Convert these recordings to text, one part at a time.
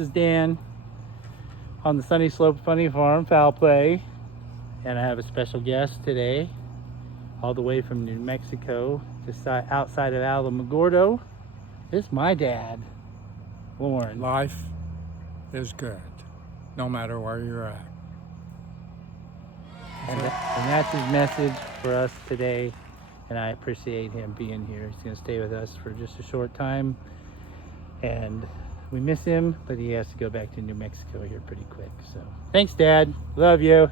This is Dan on the Sunny Slope Funny Farm, Foul Play, and I have a special guest today, all the way from New Mexico, just outside of Alamogordo. It's my dad, Lauren. Life is good, no matter where you're at. And that's his message for us today, and I appreciate him being here. He's going to stay with us for just a short time, and we miss him, but he has to go back to New Mexico here pretty quick. So thanks, Dad. Love you.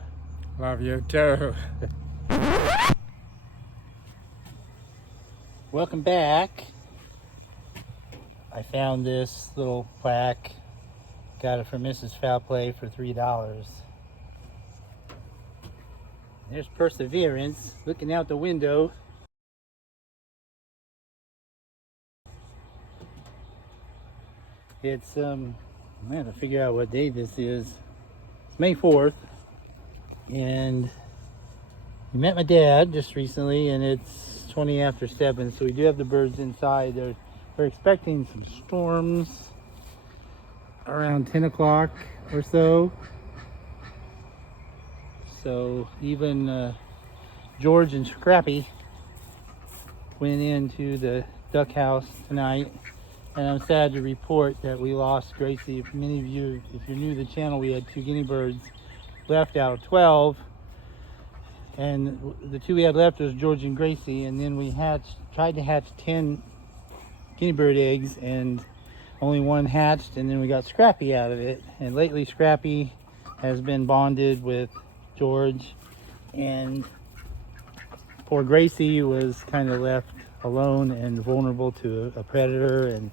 Love you too. Welcome back. I found this little plaque. Got it from Mrs. Foul Play for $3. There's Perseverance looking out the window. It's I'm gonna figure out what day this is. It's May 4th, and we met my dad just recently, and it's 20 after 7, so we do have the birds inside. We're expecting some storms around 10 o'clock or so. So even George and Scrappy went into the duck house tonight, and I'm sad to report that we lost Gracie. If many of you, if you're new to the channel, we had 2 guinea birds left out of 12, and the 2 we had left was George and Gracie, and then we tried to hatch 10 guinea bird eggs, and only 1 hatched, and then we got Scrappy out of it. And lately Scrappy has been bonded with George, and poor Gracie was kind of left alone and vulnerable to a predator. And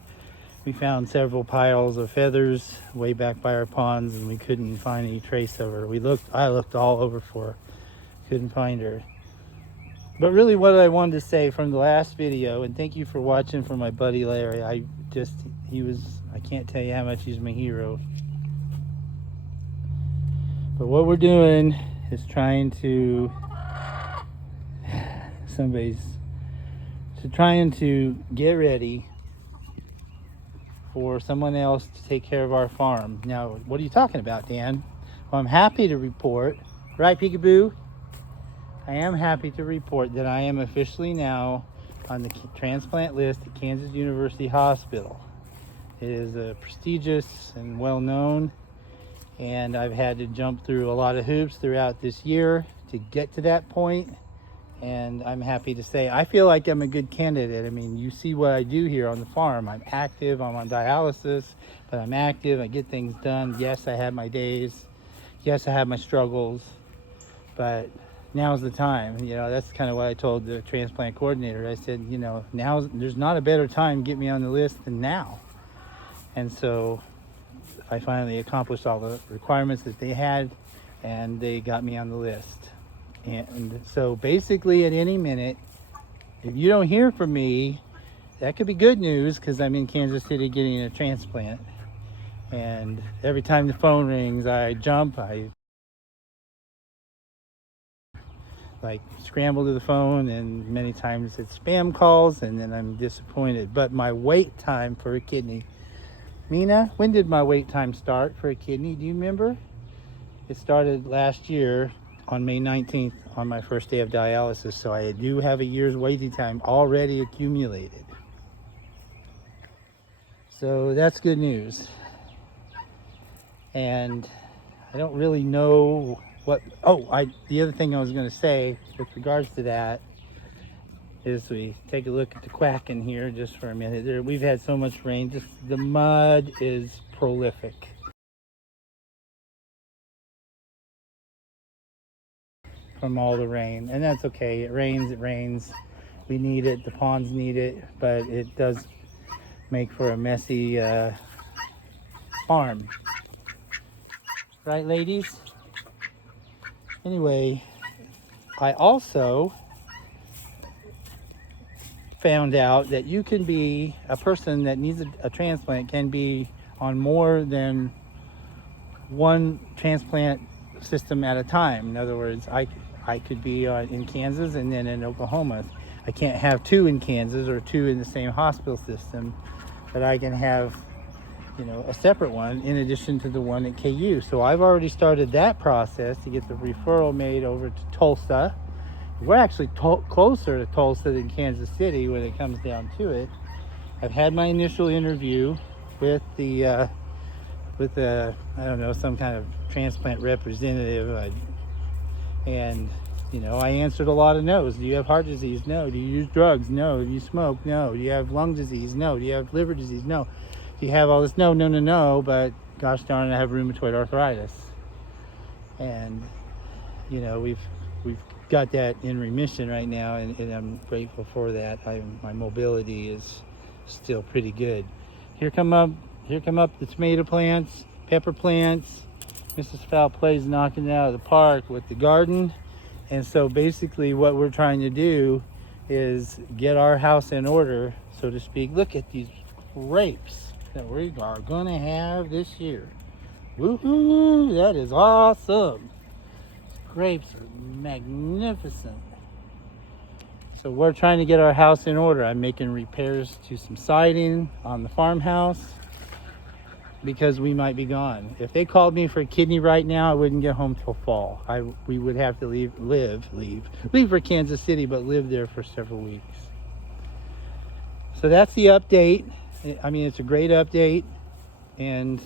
we found several piles of feathers way back by our ponds, and we couldn't find any trace of her. I looked all over for her, couldn't find her. But really what I wanted to say from the last video, and thank you for watching, for my buddy Larry. I can't tell you how much he's my hero. But what we're doing is trying to get ready for someone else to take care of our farm. Now, what are you talking about, Dan? Well, I'm happy to report, right, Peekaboo? I am happy to report that I am officially now on the transplant list at Kansas University Hospital. It is prestigious and well known, and I've had to jump through a lot of hoops throughout this year to get to that point. And I'm happy to say I feel like I'm a good candidate. I mean, you see what I do here on the farm. I'm active, I'm on dialysis, but I'm active, I get things done. Yes, I have my days. Yes, I have my struggles, but now's the time. You know, that's kind of what I told the transplant coordinator. I said, you know, there's not a better time to get me on the list than now. And so I finally accomplished all the requirements that they had, and they got me on the list. And so basically at any minute, if you don't hear from me, that could be good news, because I'm in Kansas City getting a transplant. And every time the phone rings, I jump, I scramble to the phone, and many times it's spam calls, and then I'm disappointed. But my wait time for a kidney, Mina, when did my wait time start for a kidney? Do you remember? It started last year on May 19th on my first day of dialysis. So I do have a year's waiting time already accumulated. So that's good news. And I don't really know what, the other thing I was going to say with regards to that is we take a look at the quack in here just for a minute. We've had so much rain, the mud is prolific. From all the rain, and that's okay. It rains. We need it, the ponds need it, but it does make for a messy farm. Right, ladies? Anyway, I also found out that you can be a person that needs a transplant can be on more than one transplant system at a time. In other words, I could be in Kansas and then in Oklahoma. I can't have 2 in Kansas or 2 in the same hospital system, but I can have a separate one in addition to the one at KU. So I've already started that process to get the referral made over to Tulsa. We're actually closer to Tulsa than Kansas City when it comes down to it. I've had my initial interview with the I don't know, some kind of transplant representative, and I answered a lot of no's. Do you have heart disease? No. Do you use drugs? No. Do you smoke? No. Do you have lung disease? No. Do you have liver disease? No. Do you have all this? No, no, no, no. But gosh darn it, I have rheumatoid arthritis, and we've got that in remission right now, and I'm grateful for that. My mobility is still pretty good. Here come up the tomato plants, pepper plants. Mrs. Foul Play's knocking it out of the park with the garden. And so basically what we're trying to do is get our house in order, so to speak. Look at these grapes that we are gonna have this year. Woohoo! That is awesome. Grapes are magnificent. So we're trying to get our house in order. I'm making repairs to some siding on the farmhouse because we might be gone. If they called me for a kidney right now, I wouldn't get home till fall. We would have to leave for Kansas City, but live there for several weeks. So that's the update. I mean, it's a great update, and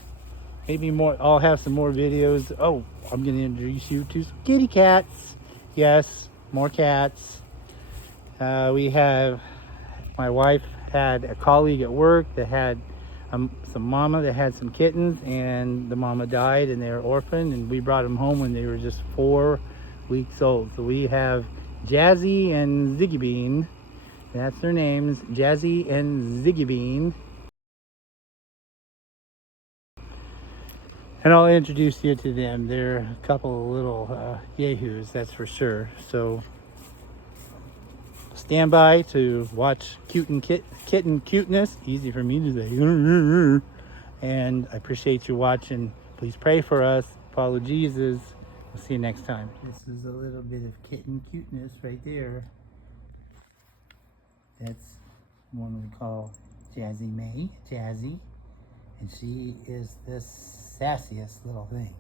maybe more. I'll have some more videos. Oh, I'm going to introduce you to some kitty cats. Yes, more cats. My wife had a colleague at work that had some mama that had some kittens, and the mama died and they were orphaned, and we brought them home when they were just 4 weeks old. So we have Jazzy and Ziggy Bean. That's their names, Jazzy and Ziggy Bean. And I'll introduce you to them. They're a couple of little yahoos, that's for sure. So stand by to watch kitten cuteness. Easy for me to say. And I appreciate you watching. Please pray for us. Follow Jesus. We'll see you next time. This is a little bit of kitten cuteness right there. That's one we call Jazzy May, Jazzy. And she is the sassiest little thing.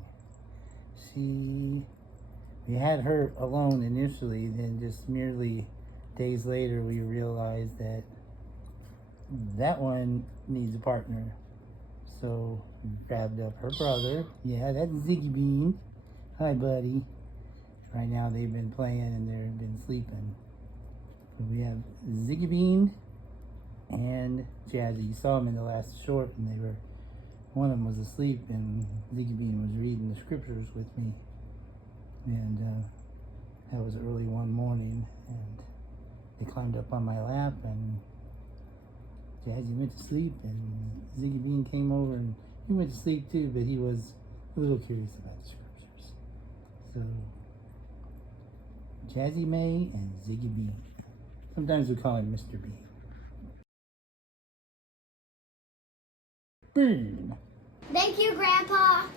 We had her alone initially, then just merely days later we realized that that one needs a partner. So we grabbed up her brother. Yeah, that's Ziggy Bean. Hi, buddy. Right now they've been playing and they've been sleeping. So we have Ziggy Bean and Jazzy. You saw them in the last short, and one of them was asleep, and Ziggy Bean was reading the scriptures with me. And that was early one morning, and they climbed up on my lap, and Jazzy went to sleep, and Ziggy Bean came over, and he went to sleep too, but he was a little curious about the scriptures. So, Jazzy May and Ziggy Bean. Sometimes we call him Mr. Bean. Bean. Thank you, Grandpa.